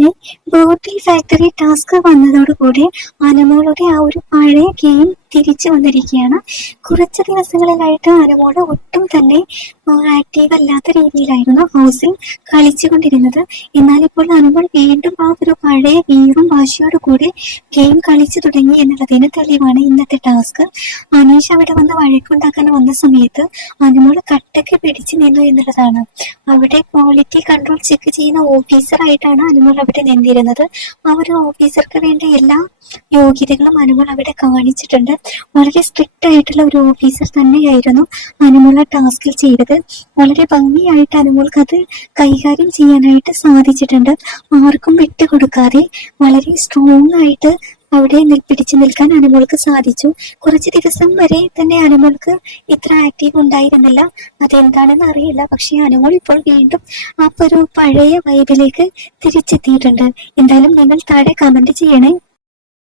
അങ്ങനെ ബോട്ടിൽ factory task വന്നതോടുകൂടി അനുമോളുടെ ആ ഒരു പഴയ ഗെയിം തിരിച്ചു വന്നിരിക്കുകയാണ്. കുറച്ച് ദിവസങ്ങളിലായിട്ട് അനുമോള് ഒട്ടും തന്നെ ആക്റ്റീവ് അല്ലാത്ത രീതിയിലായിരുന്നു ഹൗസിൽ കളിച്ചുകൊണ്ടിരുന്നത്. എന്നാൽ ഇപ്പോൾ അനുമോൾ വീണ്ടും ആ ഒരു പഴയ വീറും വാശിയോട് കൂടി ഗെയിം കളിച്ചു തുടങ്ങി എന്നുള്ളതിന് തെളിവാണ് ഇന്നത്തെ ടാസ്ക്. അനീഷ് അവിടെ വന്ന് വഴക്കുണ്ടാക്കാൻ വന്ന സമയത്ത് അനുമോൾ കട്ടക്ക് പിടിച്ചു നിന്നു എന്നുള്ളതാണ്. അവിടെ ക്വാളിറ്റി കൺട്രോൾ ചെക്ക് ചെയ്യുന്ന ഓഫീസറായിട്ടാണ് അനുമോൾ അവിടെ നിന്നിരുന്നത്. ആ ഒരു ഓഫീസർക്ക് വേണ്ട എല്ലാ യോഗ്യതകളും അനുമോൾ അവിടെ കാണിച്ചിട്ടുണ്ട്. വളരെ സ്ട്രിക്റ്റ് ആയിട്ടുള്ള ഒരു ഓഫീസർ തന്നെയായിരുന്നു അനുമോൾ ആ ടാസ്കിൽ ചെയ്തത്. വളരെ ഭംഗിയായിട്ട് അനുമോൾക്ക് അത് കൈകാര്യം ചെയ്യാനായിട്ട് സാധിച്ചിട്ടുണ്ട്. ആർക്കും വിട്ടുകൊടുക്കാതെ വളരെ സ്ട്രോങ് ആയിട്ട് അവിടെ പിടിച്ചു നിൽക്കാൻ അനുമോൾക്ക് സാധിച്ചു. കുറച്ച് ദിവസം വരെ തന്നെ അനുമോൾക്ക് ഇത്ര ആക്റ്റീവ് ഉണ്ടായിരുന്നില്ല. അതെന്താണെന്ന് അറിയില്ല. പക്ഷെ അനുമോൾ ഇപ്പോൾ വീണ്ടും ആ ഒരു പഴയ വൈബിലേക്ക് തിരിച്ചെത്തിയിട്ടുണ്ട്. എന്തായാലും നിങ്ങൾ താഴെ കമന്റ് ചെയ്യണേ.